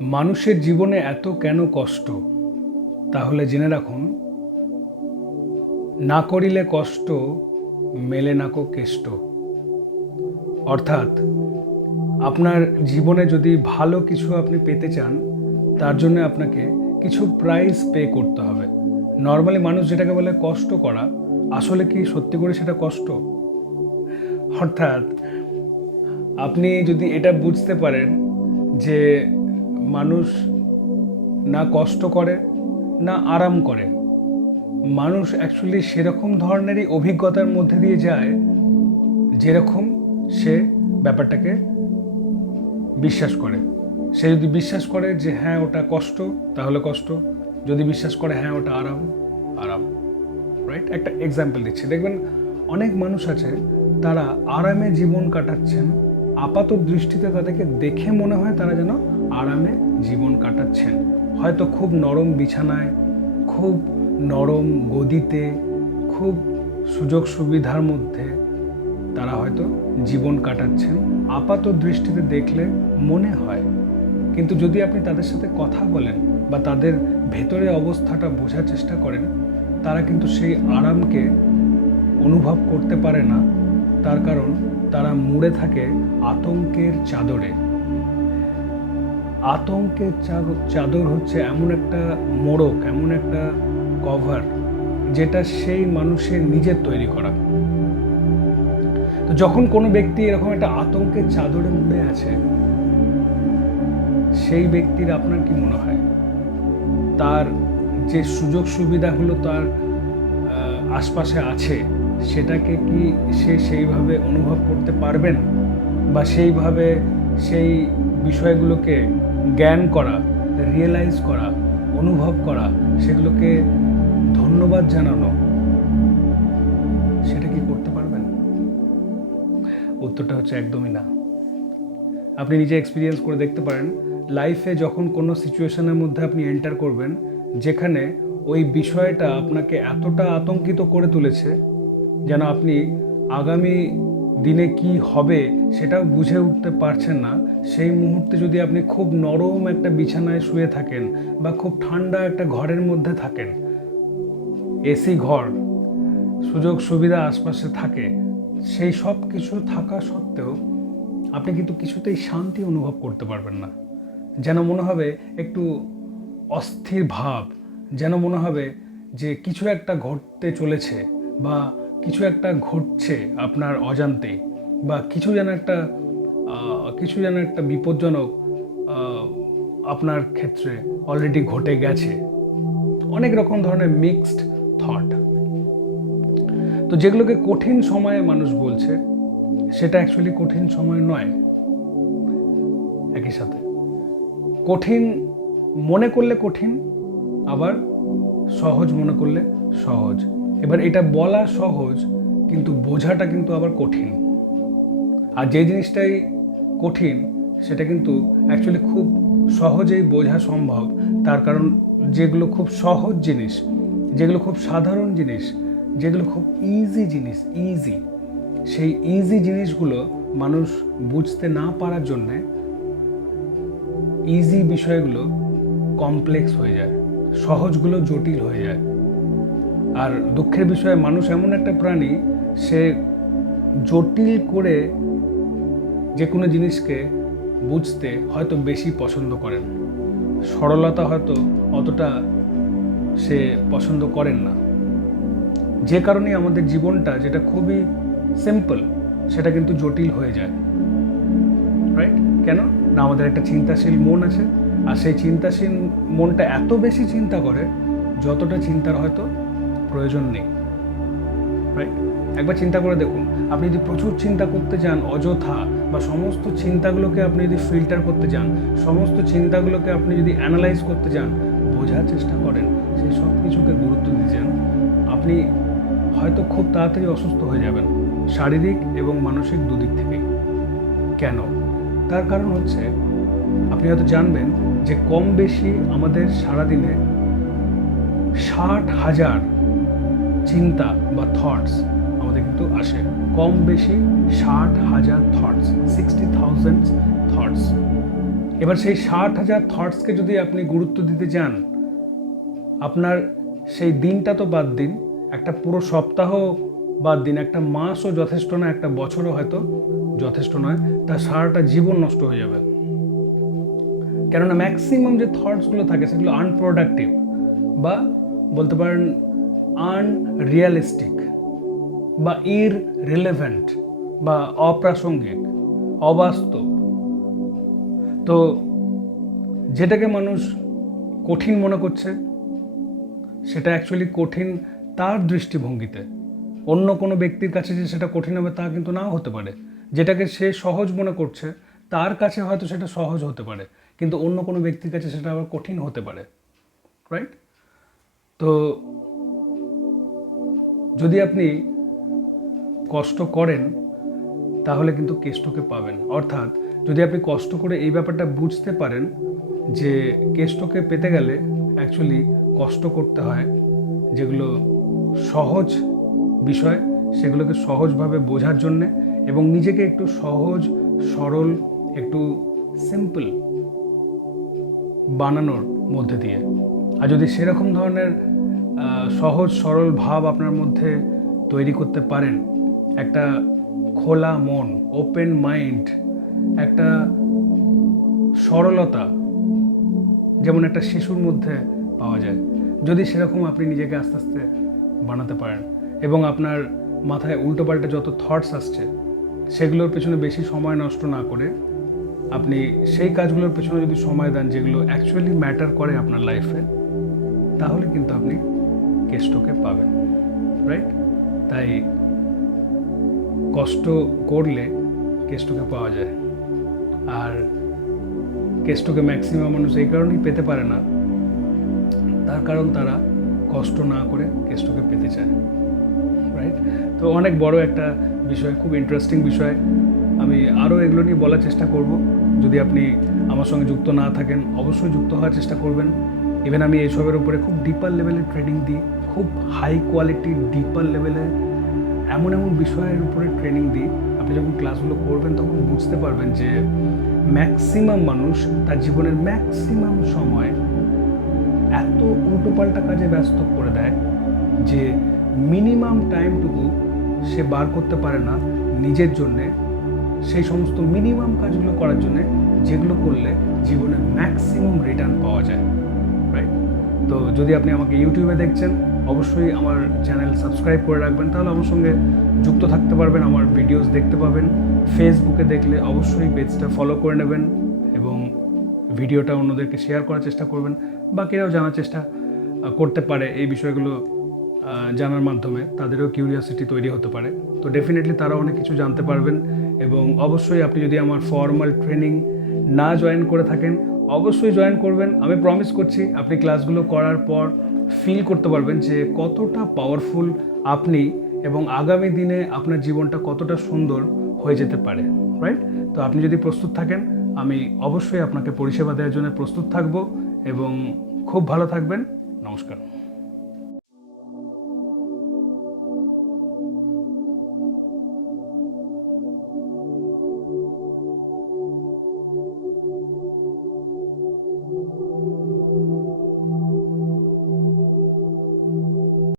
মানুষের জীবনে এত কেন কষ্ট? তাহলে জেনে রাখুন, না করিলে কষ্ট মেলে নাকো কেষ্ট। অর্থাৎ আপনার জীবনে যদি ভালো কিছু আপনি পেতে চান, তার জন্য আপনাকে কিছু প্রাইস পে করতে হবে। নর্মালি মানুষ যেটাকে বলে কষ্ট করা, আসলে কি সত্যি করে সেটা কষ্ট? অর্থাৎ আপনি যদি এটা বুঝতে পারেন যে মানুষ না কষ্ট করে না আরাম করে, মানুষ অ্যাকচুয়ালি সেরকম ধরনেরই অভিজ্ঞতার মধ্যে দিয়ে যায় যেরকম সে ব্যাপারটাকে বিশ্বাস করে। সে যদি বিশ্বাস করে যে হ্যাঁ ওটা কষ্ট, তাহলে কষ্ট। যদি বিশ্বাস করে হ্যাঁ ওটা আরাম, আরাম। রাইট? একটা এক্সাম্পল দিচ্ছি, দেখবেন অনেক মানুষ আছে তারা আরামে জীবন কাটাচ্ছেন, আপাত দৃষ্টিতে তাদেরকে দেখে মনে হয় তারা যেন আরামে জীবন কাটাচ্ছেন। হয়তো খুব নরম বিছানায়, খুব নরম গদিতে, খুব সুযোগ সুবিধার মধ্যে তারা হয়তো জীবন কাটাচ্ছেন, আপাত দৃষ্টিতে দেখলে মনে হয়। কিন্তু যদি আপনি তাদের সাথে কথা বলেন বা তাদের ভেতরের অবস্থাটা বোঝার চেষ্টা করেন, তারা কিন্তু সেই আরামকে অনুভব করতে পারে না। তার কারণ তারা মুড়ে থাকে আতঙ্কের চাদরে। আতঙ্কের চাদর হচ্ছে এমন একটা মোড়ক, এমন একটা কভার, যেটা সেই মানুষের নিজের তৈরি করা। তো যখন কোনো ব্যক্তি এরকম একটা আতঙ্কের চাদরে মুড়ে আছে, সেই ব্যক্তির আপনার কি মনে হয় তার যে সুযোগ সুবিধাগুলো তার আশপাশে আছে, সেটাকে কি সে সেইভাবে অনুভব করতে পারবেন? বা সেইভাবে সেই বিষয়গুলোকে জ্ঞান করা, রিয়েলাইজ করা, অনুভব করা, সেগুলোকে ধন্যবাদ জানানো, সেটা কি করতে পারবেন? উত্তরটা হচ্ছে একদমই না। আপনি নিজে এক্সপিরিয়েন্স করে দেখতে পারেন, লাইফে যখন কোনো সিচুয়েশনের মধ্যে আপনি এন্টার করবেন যেখানে ওই বিষয়টা আপনাকে এতটা আতঙ্কিত করে তুলেছে যেন আপনি আগামী দিনে কি হবে সেটাও বুঝে উঠতে পারছেন না, সেই মুহূর্তে যদি আপনি খুব নরম একটা বিছানায় শুয়ে থাকেন বা খুব ঠান্ডা একটা ঘরের মধ্যে থাকেন, এসি ঘর, সুযোগ সুবিধা আশপাশে থাকে, সেই সব কিছু থাকা সত্ত্বেও আপনি কিন্তু কিছুতেই শান্তি অনুভব করতে পারবেন না। যেন মনে হবে একটু অস্থির ভাব, যেন মনে হবে যে কিছু একটা ঘটতে চলেছে বা কিছু একটা ঘটছে আপনার অজান্তেই, বা কিছু যেন একটা বিপজ্জনক আপনার ক্ষেত্রে অলরেডি ঘটে গেছে। অনেক রকম ধরনের মিক্সড থট। তো যেগুলোকে কঠিন সময়ে মানুষ বলছে, সেটা অ্যাকচুয়ালি কঠিন সময় নয়। একই সাথে কঠিন মনে করলে কঠিন, আবার সহজ মনে করলে সহজ। এবার এটা বলা সহজ, কিন্তু বোঝাটা কিন্তু আবার কঠিন। আর যে জিনিসটাই কঠিন সেটা কিন্তু অ্যাকচুয়ালি খুব সহজেই বোঝা সম্ভব। তার কারণ যেগুলো খুব সহজ জিনিস, যেগুলো খুব সাধারণ জিনিস, যেগুলো খুব ইজি জিনিস, সেই ইজি জিনিসগুলো মানুষ বুঝতে না পারার জন্যে ইজি বিষয়গুলো কমপ্লেক্স হয়ে যায়, সহজগুলো জটিল হয়ে যায়। আর দুঃখের বিষয়ে মানুষ এমন একটা প্রাণী, সে জটিল করে যে কোনো জিনিসকে বুঝতে হয়তো বেশি পছন্দ করেন, সরলতা হয়তো অতটা সে পছন্দ করেন না। যে কারণে আমাদের জীবনটা যেটা খুবই সিম্পল, সেটা কিন্তু জটিল হয়ে যায়। রাইট? কেন না? আমাদের একটা চিন্তাশীল মন আছে, আর সেই চিন্তাশীল মনটা এত বেশি চিন্তা করে যতটা চিন্তার হয়তো প্রয়োজন নেই। রাইট? একবার চিন্তা করে দেখুন, আপনি যদি প্রচুর চিন্তা করতে যান অযথা, বা সমস্ত চিন্তাগুলোকে আপনি যদি ফিল্টার করতে যান, সমস্ত চিন্তাগুলোকে আপনি যদি অ্যানালাইজ করতে যান, বোঝার চেষ্টা করেন, সেই সব কিছুকে গুরুত্ব দিয়ে যান, আপনি হয়তো খুব তাড়াতাড়ি অসুস্থ হয়ে যাবেন, শারীরিক এবং মানসিক দুদিক থেকেই। কেন? তার কারণ হচ্ছে, আপনি হয়তো জানবেন যে কম বেশি আমাদের সারাদিনে 60,000 চিন্তা বা থটস আমাদের কিন্তু আসে। কম বেশি 60,000 থটস, 60,000 থটস। এবার সেই 60,000 থটসকে যদি আপনি গুরুত্ব দিতে যান, আপনার সেই দিনটা তো বাদ দিন, একটা পুরো সপ্তাহ বাদ দিন, একটা মাসও যথেষ্ট না, একটা বছরও হয়তো যথেষ্ট নয়, তার সারাটা জীবন নষ্ট হয়ে যাবে। কেননা ম্যাক্সিমাম যে থটসগুলো থাকে সেগুলো আনপ্রোডাক্টিভ বা বলতে পারেন আনরিয়ালিস্টিক বা ইররিলেভেন্ট বা অপ্রাসঙ্গিক, অবাস্তব। তো যেটাকে মানুষ কঠিন মনে করছে সেটা অ্যাকচুয়ালি কঠিন তার দৃষ্টিভঙ্গিতে। অন্য কোনো ব্যক্তির কাছে যে সেটা কঠিন হবে তা কিন্তু নাও হতে পারে। যেটাকে সে সহজ মনে করছে তার কাছে হয়তো সেটা সহজ হতে পারে, কিন্তু অন্য কোনো ব্যক্তির কাছে সেটা আবার কঠিন হতে পারে, রাইট? তো যদি আপনি কষ্ট করেন তাহলে কিন্তু কেষ্টকে পাবেন। অর্থাৎ যদি আপনি কষ্ট করে এই ব্যাপারটা বুঝতে পারেন যে কেষ্টকে পেতে গেলে অ্যাকচুয়ালি কষ্ট করতে হয়, যেগুলো সহজ বিষয় সেগুলোকে সহজভাবে বোঝার জন্যে এবং নিজেকে একটু সহজ সরল একটু সিম্পল বানানোর মধ্যে দিয়ে। আর যদি সেরকম ধরনের সহজ সরল ভাব আপনার মধ্যে তৈরি করতে পারেন, একটা খোলা মন, ওপেন মাইন্ড, একটা সরলতা যেমন একটা শিশুর মধ্যে পাওয়া যায়, যদি সেরকম আপনি নিজেকে আস্তে আস্তে বানাতে পারেন এবং আপনার মাথায় উল্টোপাল্টা যত থটস আসছে সেগুলোর পেছনে বেশি সময় নষ্ট না করে আপনি সেই কাজগুলোর পেছনে যদি সময় দেন যেগুলো অ্যাকচুয়ালি ম্যাটার করে আপনার লাইফে, তাহলে কিন্তু আপনি কেষ্টকে পাবেন, রাইট? তাই কষ্ট করলে কেষ্টকে পাওয়া যায়। আর কেষ্টকে ম্যাক্সিমাম মানুষ এই কারণেই পেতে পারে না, তার কারণ তারা কষ্ট না করে কেষ্টকে পেতে চায়, রাইট? তো অনেক বড় একটা বিষয়, খুব ইন্টারেস্টিং বিষয়। আমি আরও এগুলো নিয়ে বলার চেষ্টা করব। যদি আপনি আমার সঙ্গে যুক্ত না থাকেন অবশ্যই যুক্ত হওয়ার চেষ্টা করবেন। ইভেন আমি এইসবের উপরে খুব ডিপার লেভেলে ট্রেনিং দিই, খুব হাই কোয়ালিটি ডিপার লেভেলে এমন এমন বিষয়ের উপরে ট্রেনিং দিই। আপনি যখন ক্লাসগুলো করবেন তখন বুঝতে পারবেন যে ম্যাক্সিমাম মানুষ তার জীবনের ম্যাক্সিমাম সময় এত উল্টোপাল্টা কাজে ব্যস্ত করে দেয় যে মিনিমাম টাইমটুকু সে বার করতে পারে না নিজের জন্যে, সেই সমস্ত মিনিমাম কাজগুলো করার জন্যে যেগুলো করলে জীবনে ম্যাক্সিমাম রিটার্ন পাওয়া যায়, রাইট? তো যদি আপনি আমাকে ইউটিউবে দেখছেন অবশ্যই আমার চ্যানেল সাবস্ক্রাইব করে রাখবেন, তাহলে আমার সঙ্গে যুক্ত থাকতে পারবেন, আমার ভিডিওস দেখতে পাবেন। ফেসবুকে দেখলে অবশ্যই পেজটা ফলো করে নেবেন এবং ভিডিওটা অন্যদেরকে শেয়ার করার চেষ্টা করবেন। বাকিরাও জানার চেষ্টা করতে পারে এই বিষয়গুলো জানার মাধ্যমে, তাদেরও কিউরিয়াসিটি তৈরি হতে পারে। তো ডেফিনেটলি তারা অনেক কিছু জানতে পারবেন। এবং অবশ্যই আপনি যদি আমার ফর্মাল ট্রেনিং না জয়েন করে থাকেন অবশ্যই জয়েন করবেন। আমি প্রমিস করছি আপনি ক্লাসগুলো করার পর ফিল করতে পারবেন যে কতটা পাওয়ারফুল আপনি এবং আগামী দিনে আপনার জীবনটা কতটা সুন্দর হয়ে যেতে পারে, রাইট? তো আপনি যদি প্রস্তুত থাকেন আমি অবশ্যই আপনাকে পরিষেবা দেওয়ার জন্য প্রস্তুত থাকব এবং খুব ভালো থাকবেন। নমস্কার।